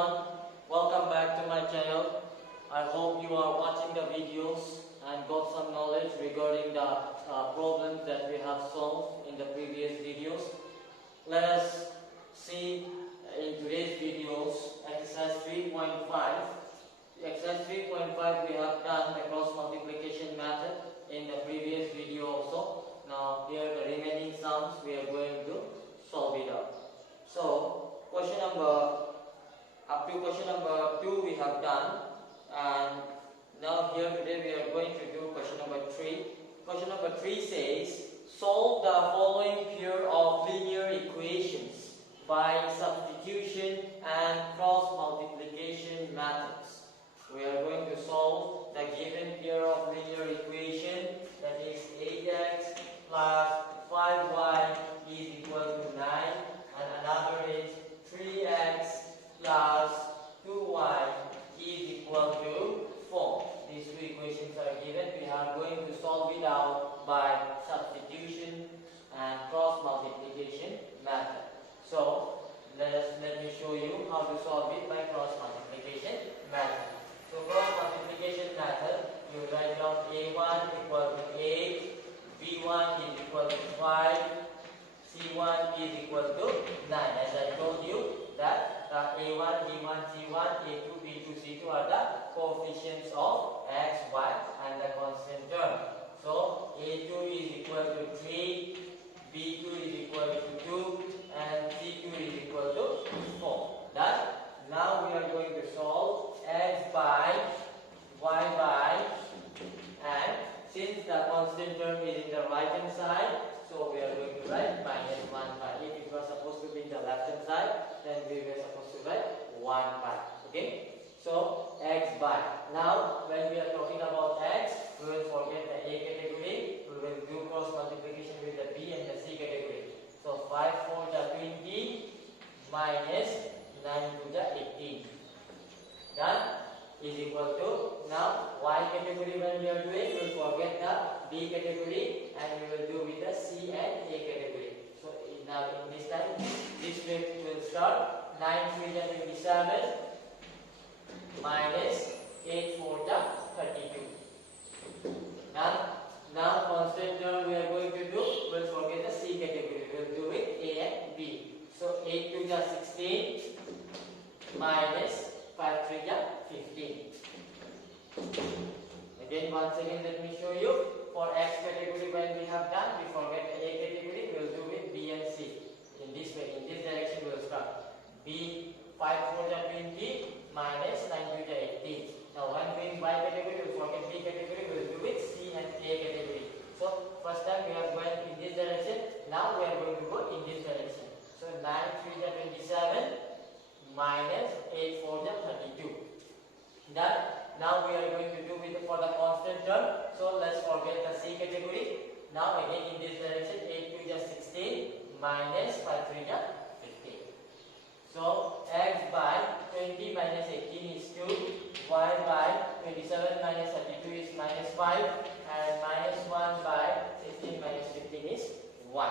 everyone, welcome back to my channel. I hope you are watching the videos and got some knowledge regarding the problems that we have solved in the previous videos. Let us see in today's videos exercise 3.5. Exercise 3.5 we have done the cross multiplication method in the previous video also. Now here the remaining sums we are going to solve it out. So up to question number 2 we have done, and now here today we are going to do question number 3. Question number 3 says solve the following pair of linear equations by substitution and cross multiplication methods. We are going to solve the given pair of linear equation, that is 8x plus 5y is equal to 9, and another is 3x plus 2y is equal to 4. These two equations are given. We are going to solve it out by substitution and cross multiplication method. So let me show you how to solve it by cross multiplication method. So cross multiplication method, you write down a1 equal to 8, b1 is equal to 5, c1 is equal to 9. As I told you that a1, b1, c1, a2, b2, c2 are the coefficients of x, y and the constant term. So a2 is equal to 3, b2 is equal to 2 and c2 is equal to 4. Done. Now we are going to solve x by y by, and since the constant term is in the right hand side, so we are going to write minus 1 by. If it was supposed to be in the left hand side, then we were supposed to write 1 by. Okay? So x by. Now when we are talking about x, we will forget the A category. We will do cross multiplication with the B and the C category. So 5 4 the 20 minus 9 to the 18. Done. Is equal to, now y category when we are doing, we will forget the B category and we will do with the C and A category. So now in this time, this way will start 9 3 the 27 minus 8 4 the 32. Now constant term we are going to do, we will forget the C category, we will do with A and B. So 8 2 the 16 minus 5 3 the 15. Again, once again, let me show you. For x category, when we have done, we forget the A category, we will do with B and C. In this way, in this direction, we will start. B 5 4 the 20 minus 9 to the 18. Now, when doing Y category, we will forget B category, we will do with C and A category. So, first time we have went in this direction. Now we are going to go in this direction. So, 9 3 the 27 minus 8 4 the 32. Done. Now we are going to do with for the constant term. So let's forget the C category. Now again in this direction, 8 2 the 16 minus 5 3 the 15. So x by 20 minus 18 is 2, y by 27 minus 32 is minus 5, and minus 1 by 16 minus 15 is 1.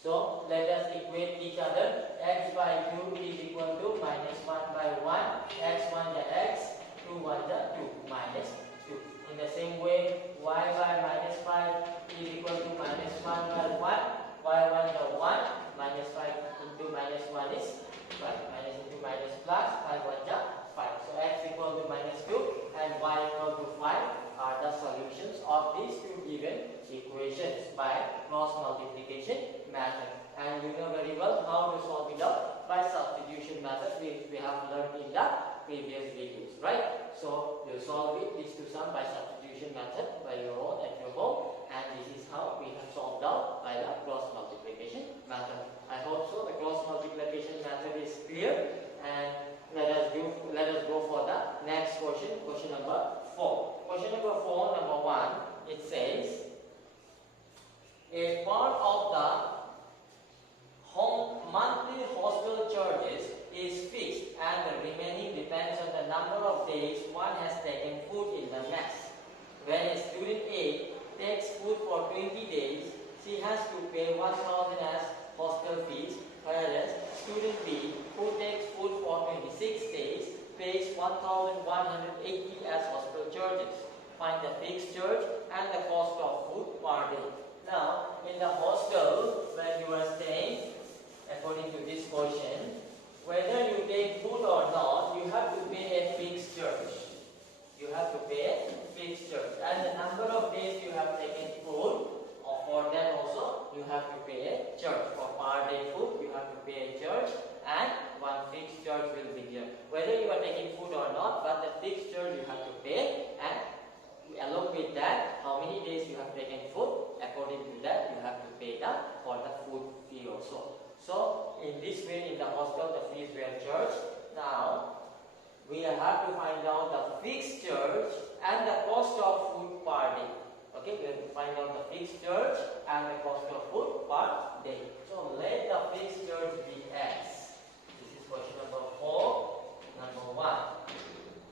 So let us equate each other. X by 2 is equal to minus 1 by 1, x1 the x, 2 1 the 2, minus 2. In the same way, y by minus 5 is equal to minus 1 by 1, y1 the 1, minus 5 into minus 1 is 5, minus into minus plus, 5 1 the 5. So x equal to minus 2 and y equal to 5 are the solutions of these two given equations by cross multiplication method. And you know very well how to solve it out by substitution method, which we have learned in the previous videos, right? So you solve it, these two sum by substitution method by your own at your home, and this is how we have solved out by the cross multiplication method. I hope so the cross multiplication method is clear, and let us go for the next question, question number 4. Question number 4, number 1, it says a part of the monthly hostel charges is fixed and the remaining depends on the number of days one has taken food in the mess. When a student A takes food for 20 days, she has to pay 1,000 as hostel fees, whereas student B, who takes food for 26 26 days pays 1,180 as hospital charges. Find the fixed charge and the cost of food per day. Now, in the hostel, when you are staying, according to this question, whether you take food or not, you have to pay a fixed charge. You have to pay a fixed charge. And the number of days you have taken food, or for that also, you have to pay a charge. For per day food, you have to pay a charge, and one fixed charge will be there. Whether you are taking food or not, but the fixed charge you have to pay, and along with that, how many days you have taken food, according to that, you have to pay for the food fee also. So, in this way, in the hostel, the fees were charged. Now, we have to find out the fixed charge and the cost of food per day. Okay, we have to find out the fixed charge and the cost of food per day. So, let the fixed charge be X. This is question number 4, number 1.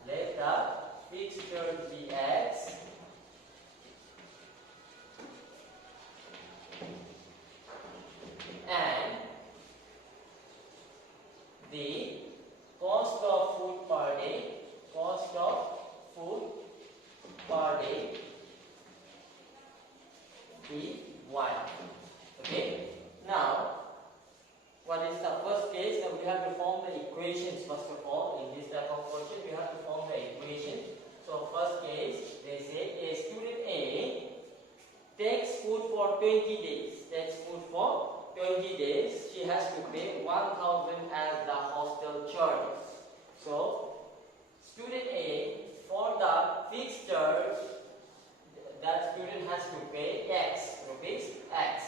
Let the fixed charge be X. And the cost of food per day, cost of food per day be 1. Okay. Now, what is the first case? Now we have to form the equations first of all. In this type of question, we have to form the equation. So first case, they say a student A takes food for 20 days. Takes food for 20 days. She has to pay 1,000 as the hostel charges. So, student A, for the fixed charge, that student has to pay X, rupees X,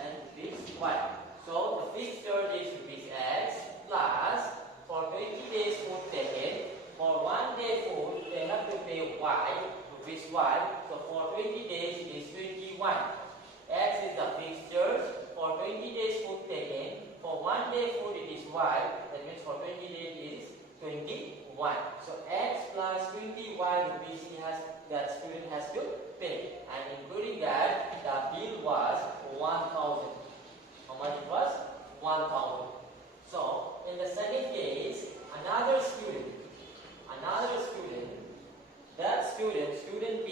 and rupees Y. So, the fixed charge is rupees X plus for 20 days food taken, for 1 day food, they have to pay Y, rupees Y. So, for 20 days it is 21. X is the fixed charge. For 20 days food taken, for 1 day food it is Y. That means for 20 days it is 21. So X plus 20 Y rupees that student has to pay. And including that, the bill was 1,000. How much it was? 1,000. So in the second case, another student, that student B,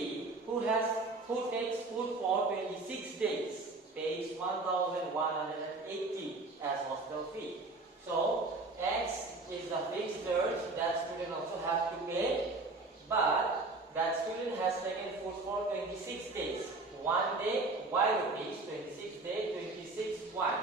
who takes food for 26 days, pays 1,180 as hostel fee. So X is the fixed charge that student also has to pay, but that student has taken food for 26 days. 1 day Y rupees, 26 days, 26 Y.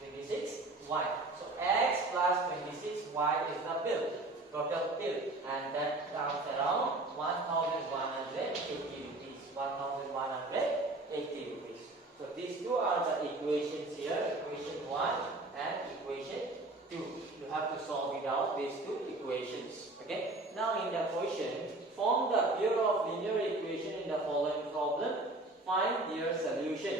26 Y. So X plus 26 Y is the bill, total bill, and that comes around 1,180 rupees. 1,180 rupees. So these two are the equations here, equation 1 and equation 2. You have to solve it out, these two equations. Okay. Now in the question, form the pair of linear equation in the following problem. Find their solution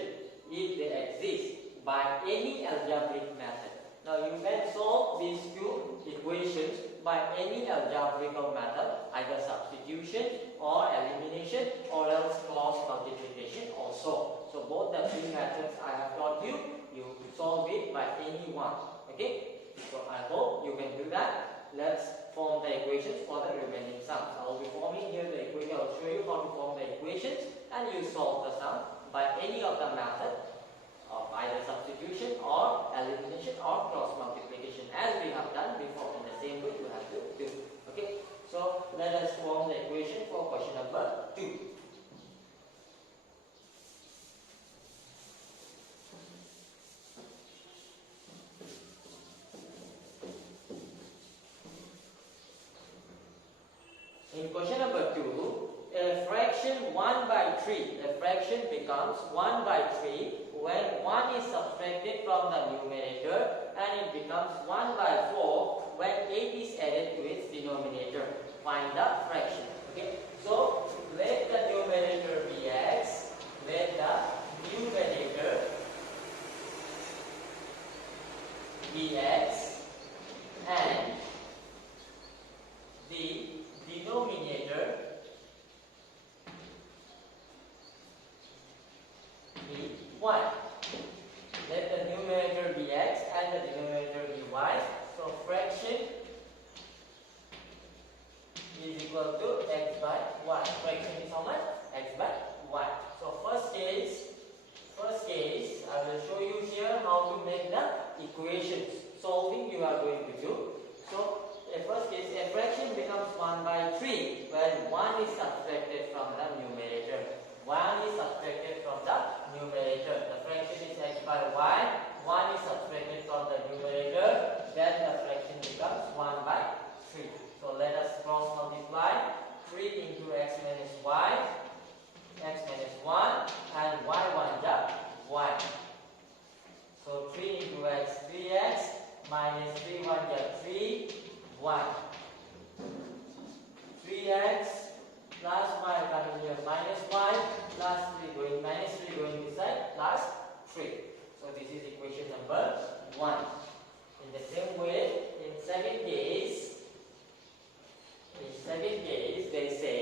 if they exist by any algebraic method. Now you can solve these two equations by any algebraical method, either substitution or elimination or else cross multiplication also. So both the three methods I have taught you, you solve it by any one. Okay? So I hope you can do that. Let's form the equations for the remaining sums. I will be forming here the equation. I will show you how to form the equations and you solve the sum by any of the method of either substitution or elimination or cross multiplication, as we have done before. In the same way you have to do. Okay, so let us form the equation for question number 2. In question number 2, a fraction 1 by 3, a fraction becomes 1 by 3 when 1 is subtracted from the numerator, and it becomes 1 by 4 when 8 is added to its denominator. Find the fraction. Okay, so let the numerator be x, let the numerator be x, and the denominator be y. Let the numerator be x and the denominator be y. So are going to do. So, in first case, a fraction becomes 1 by 3 when 1 is subtracted from the numerator. 1 is subtracted from the numerator. The fraction is x by y. 1 is subtracted from the numerator. Then the fraction becomes 1 by 3. So, let us cross multiply 3 into x minus y. X minus 1 and y 1 ja y. So 3 into x, 3x minus 3 1 ja 3 y. 3x plus y coming here minus y plus 3 going minus 3 going this side plus 3. So this is equation number 1. In the same way, in second case they say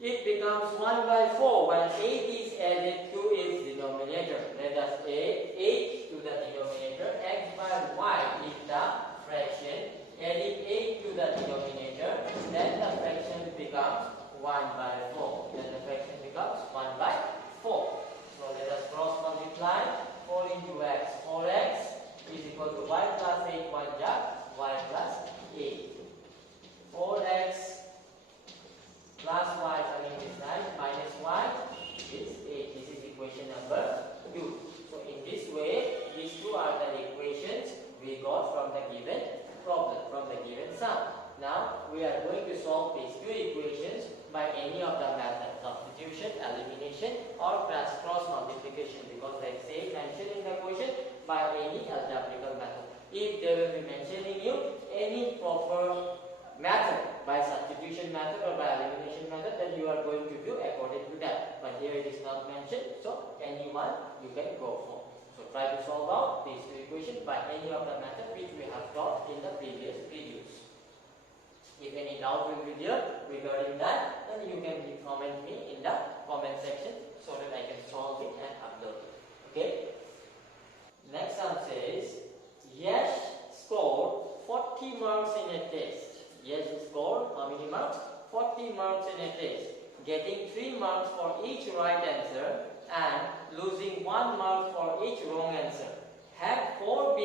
it becomes 1 by 4 when 8 is added to its denominator. Let us add 8 to the denominator. X by y is the fraction. Adding 8 to the denominator, then the fraction becomes 1 by 4. Then the fraction becomes 1 by 4. So let us cross multiply. 4 into x, 4x is equal to y plus 8, 1 ja, y plus 8. 4x plus y coming this side minus y is 8. This is equation number 2. So in this way, these two are the equations we got from the given problem, from the given sum. Now we are going to solve these two equations by any of the methods: substitution, elimination, or cross multiplication, because they say mentioned in the question by any algebraical method. If they will be mentioning you any proper method, by substitution method or by elimination method, then you are going to do according to that. But here it is not mentioned, so any one you can go for. So try to solve out these two equations by any of the method which we have taught in the previous videos. If any doubt will be there regarding that, then you can comment me in the comment section so that I can solve it and upload it. Okay. Next one says, Yash scored 40 marks in a test. Yes, scored how many marks? 40 marks in a test, getting 3 marks for each right answer and losing 1 mark for each wrong answer. Had 4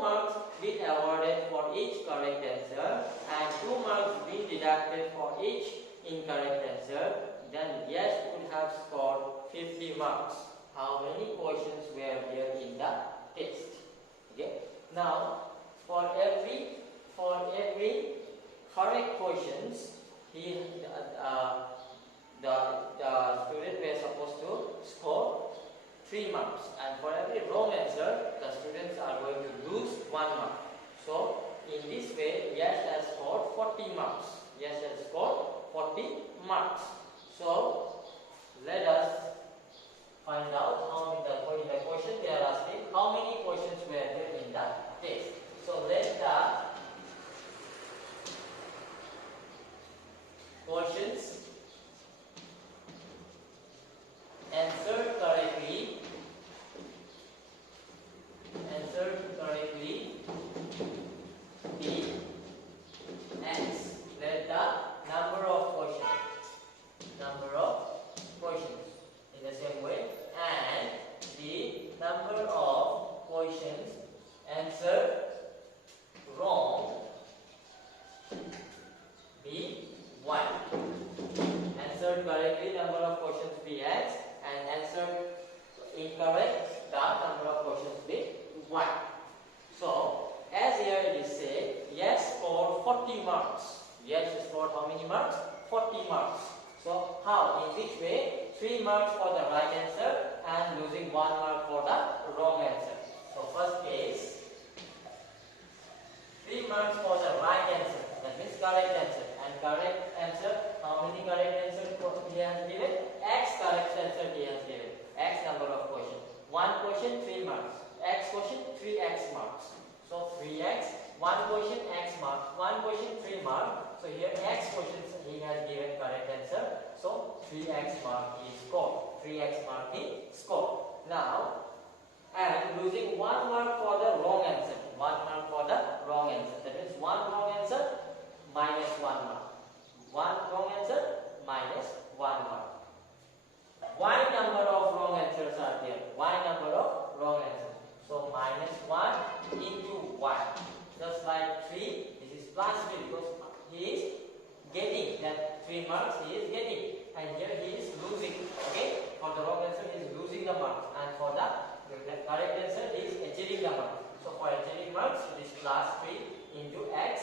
marks been awarded for each correct answer and 2 marks been deducted for each incorrect answer, then yes would have scored 50 marks. How many questions were there in the test? Okay. Now for every correct questions, the student were supposed to score 3 marks, and for every wrong answer, the students are going to lose 1 mark. So in this way, Yash has scored 40 marks. Yash has scored 40 marks. So let us find out how in the question they are asking how many questions were there in the test. So let the questions answered correctly be x. Let the number of questions in the same way, and the number of questions answered wrong be y. Answered correctly, number of questions be x, and answered incorrect, the number of questions be y. So as here it is said, yes scored 40 marks. Yes scored how many marks? 40 marks. So how? In which way? 3 marks for the right answer and losing 1 mark for the wrong answer. So first case, 3 marks for the right answer, that means correct answer. And correct answer, how many correct answers he has given? X correct answer he has given. X number of questions. 1 question 3 marks. X question 3x marks. So 3x, 1 question x marks. 1 question 3 marks. So here x questions he has given correct answer. So 3x mark is scored. 3x mark is scored. Now, and losing 1 mark for the wrong answer. 1 mark for the wrong answer. That means 1 wrong answer minus 1 mark. 1 wrong answer minus 1 mark. Y number of wrong answers are there. Y number of wrong answers. So minus 1 into 1. Just like 3, this is plus 3 because he is getting that 3 marks he is getting, and here he is losing. Okay, for the wrong answer he is losing the marks, and for the correct answer he is achieving the marks. So for achieving marks it is plus 3 into x,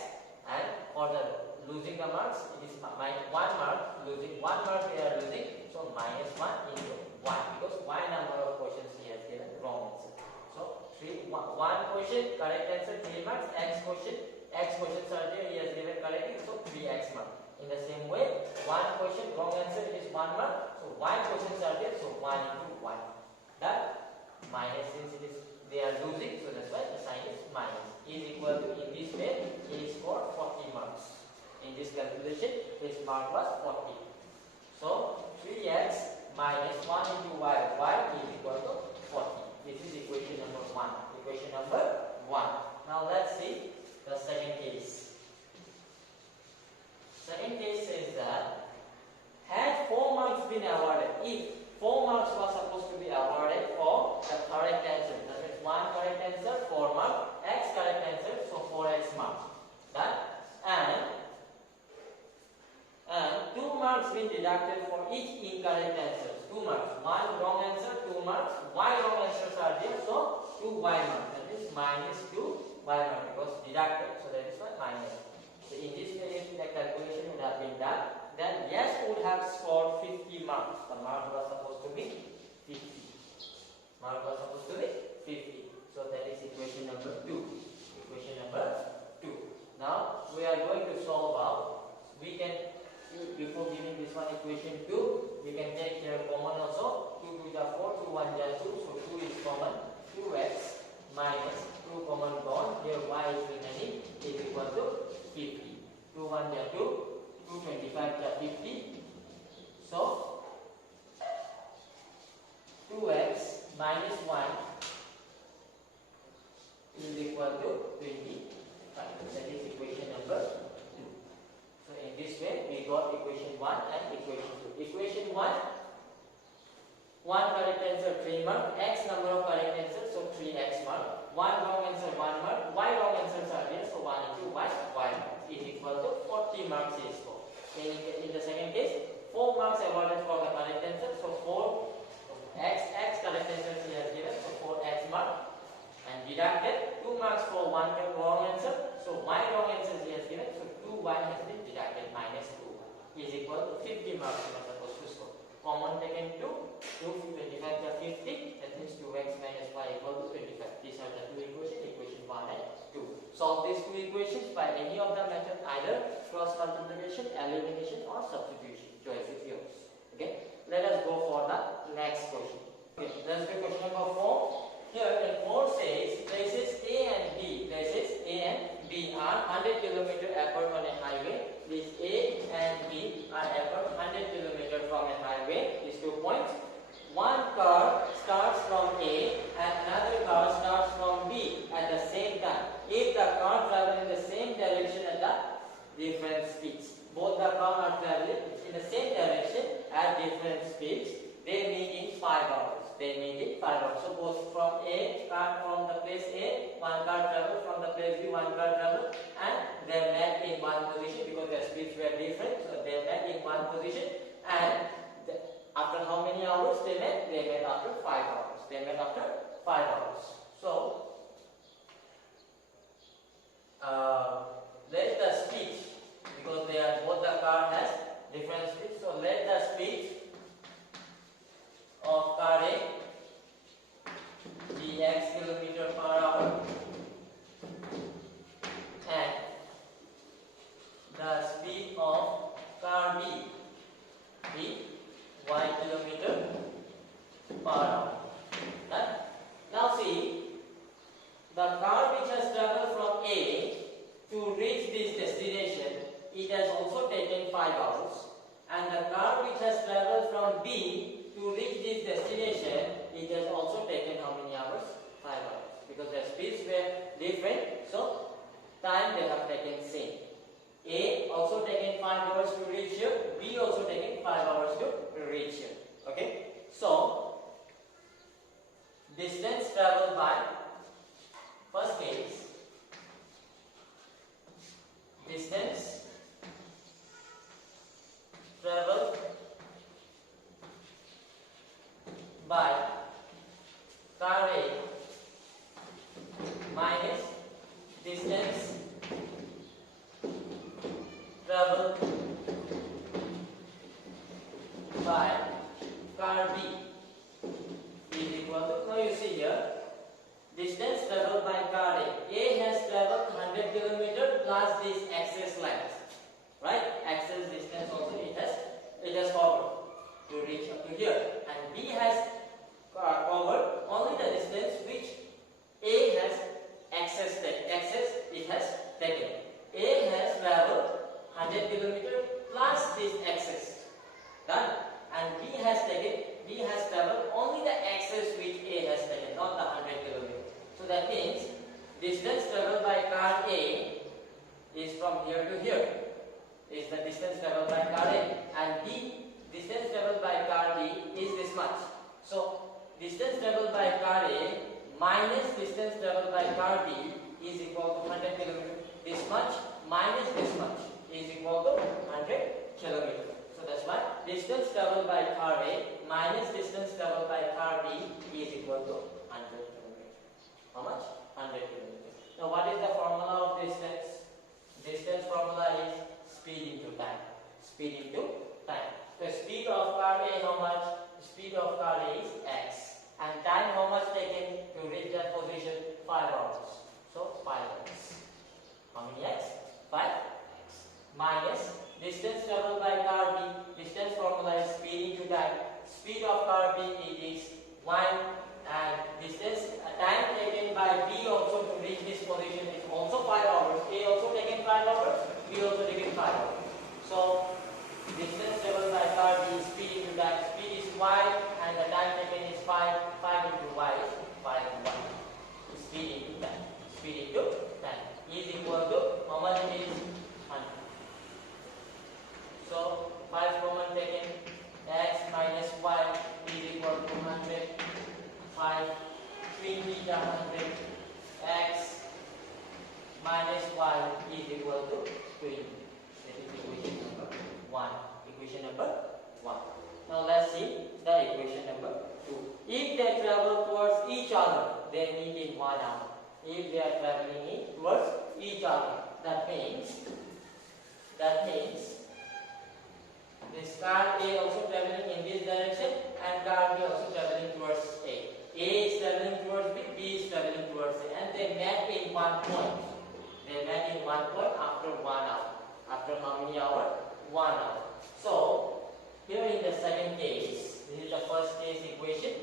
and for the losing the marks it is 1 mark. Losing 1 mark we are losing, so minus 1 into 1 because y number of questions he has given wrong answer. So 1 question correct answer 3 marks, x questions are there he has given correctly, so 3x mark. In the same way 1 question wrong answer is 1 mark, so y questions are there, so 1 into 1. That minus, since it is they are losing, so that's why the sign is minus, is equal to, in this way he is for 40 marks. In this calculation his mark was 40. So 3x minus 1 into y is equal to 40. This is equation number 1. Equation number 1. Now let's see the second case. Second case says that had 4 marks been awarded, if 4 marks was supposed to be awarded for the correct answer, that means 1 correct answer 4 marks, x correct answer, so 4x marks. That and 2 marks been deducted for each incorrect answer. 2 marks, 1 wrong answer 2 marks, y wrong answers are there, so 2 y marks, that is minus 2 y marks because deducted, so that is why minus. So in this way if the calculation would have been done, then yes would have scored 50 marks. The mark was supposed to be 50. Mark was supposed to be 50. So that is equation number 2. Equation number 2. Now we are going to solve out. We can, before giving this one equation 2, we can take here common also. 2 to the 4, 2 1 is 2, so 2 is common. 2x minus 2 common gone. Here y is remaining is equal to 50. 2 1 is 2, 2 25 is 50. So 2x minus 1 is equal to 25. That is equation number 2. So in this way we got equation 1 and equation 2. Equation 1, 1 correct answer 3 mark, x number of correct answers, so 3x mark. 1 wrong answer 1 mark, y wrong answers are there, so 1 into y mark is equal to 40 marks is scored. In the second case, 4 marks awarded for the correct answer, so 4x correct answers he has given, so 4x mark, and deducted 2 marks for 1 wrong answer, so y wrong answers he has given, so 2y has been deducted, minus 2 is equal to 50 marks you are supposed to score. Common taken 2, 2 25 is 50, that means 2x minus y equal to 25. These are the two equations, equation 1 and 2. Solve these two equations by any of the method, either cross multiplication, elimination or substitution. Choice is yours. Okay, let us go for the next question. Okay, let's do question number 4. Here in 4 says places A and B are 100 km apart on a highway. These A and B are apart 100 km from a highway. These 2 points. One car starts from A and another car starts from B at the same time. If the car travel in the same direction at the different speeds, both the cars are traveling in the same direction at different speeds, they meet in 5 hours. They meet in 5 hours. So both from A, car from the place A, one car travel, from the place B, one car travel, and they met in one position because their speeds were different. So they met in one position, and after how many hours they met? They met after 5 hours. They met after 5 hours. So let the speed, because they are both the car has different speeds. So let the speed of car A be x km per hour and the speed of car B be y km per hour. Right? Now see, the car which has traveled from A to reach this destination, it has also taken 5 hours, and the car which has traveled from B to reach this destination, it has also taken how many hours? 5 hours. Because their speeds were different, so time they have taken same. A also taken 5 hours to reach here, B also taken 5 hours to reach here. Okay? So, distance traveled by minus distance traveled by car B is equal to, now you see here, distance traveled by car A. A has traveled 100 km plus this excess length, right? Excess distance also it has covered to reach up to here, and B has covered only the distance which A has excess it has taken. A has traveled 100 km plus this excess, done, and B has traveled only the excess which A has taken, not the 100 km. So that means distance traveled by car A is from here to here, is the distance traveled by car A, and B, distance traveled by car B is this much. So distance traveled by car A minus distance traveled by car B is equal to 100 km. This much minus this much is equal to 100 km. So that's why distance traveled by car A minus distance traveled by car B is equal to 100 km. How much? 100 km. Now what is the formula of distance? Distance formula is speed into time. Speed into time. The speed of car A, how much? Speed of car A is x. And time how much taken to reach that position? 5 hours. So 5 hours. How many x? 5x. Minus distance traveled by car B. Distance formula is speed into time. Speed of car B it is 1, and distance time taken by B also to reach this position is also 5 hours. A also taken 5 hours. B also taken 5 hours. So distance traveled by car B is speed into time. Speed is y, and the time taken is 5. 5 into y is 5 into 1. Speed into time. Speed into time is equal to how much it is? 100. So 5 common taken, x minus y is equal to 100. 5 3 beta 100, x minus y is equal to 20. That is equation number 1. Equation number 1. Now let's see the equation number 2. If they travel towards each other, they meet in 1 hour. If they are traveling towards each other, that means this car A also traveling in this direction and car B also traveling towards A. A is traveling towards B, B is traveling towards A, and they met in 1 point. They met in 1 point after 1 hour. After how many hours? 1 hour. So here in the second case, this is the first case equation.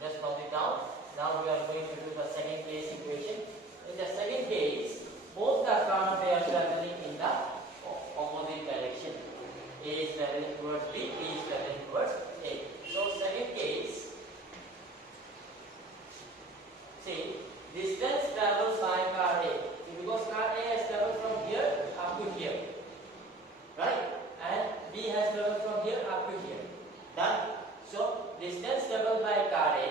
Just note it down. Now we are going to do the second case equation. In the second case, both the cars they are traveling in the opposite direction. A is traveling towards B, B is traveling towards A. So second case, see, distance traveled by car A. Because car A has traveled from here up to here, right? And B has traveled from here up to here. Done. So distance traveled by car A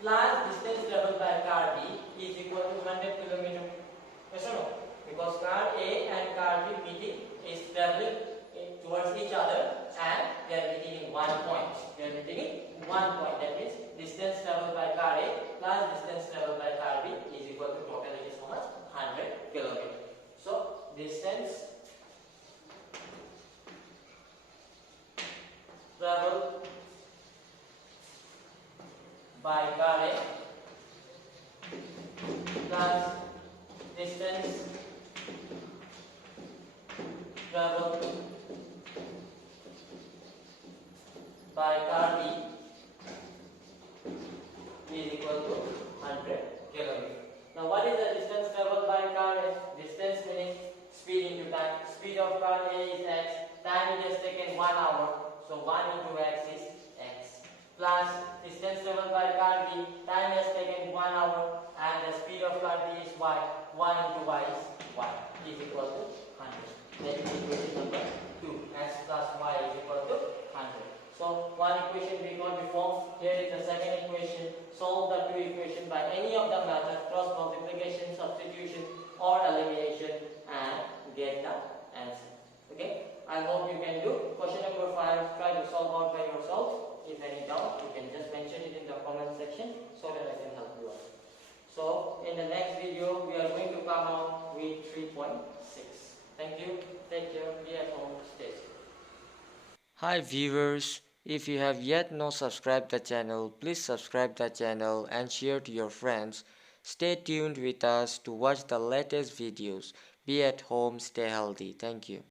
plus distance traveled by car B is equal to 100 km. Yes or no? Because car A and car B meeting is traveling towards each other, and they are meeting in 1 point. They are meeting in 1 point. That means distance traveled by car A plus distance traveled by car B is equal to total it is how much? 100 km. So distance traveled by car A plus distance traveled by car B is equal to 100 km. Now what is the distance traveled by car A? Distance meaning speed into time. Speed of car A is x. Time it has taken 1 hour. So 1 into x is x. Plus distance traveled by car B. Time has taken 1 hour, and the speed of car B is y. 1 into y is y is equal to 100. That is equation number 2. X plus y is equal to 100. So one equation we got before. Here is the second equation. Solve the two equations by any of the methods: cross multiplication, substitution, or elimination, and get the answer. Okay. I hope you can do. Question number 5. Try to solve out by yourself. If any doubt, you can just mention it in the comment section so that I can help you out. So in the next video, we are going to come out with 3.6. Thank you. Take care. Be at home. Stay safe. Hi viewers, if you have yet not subscribed the channel, please subscribe the channel and share to your friends. Stay tuned with us to watch the latest videos. Be at home, stay healthy. Thank you.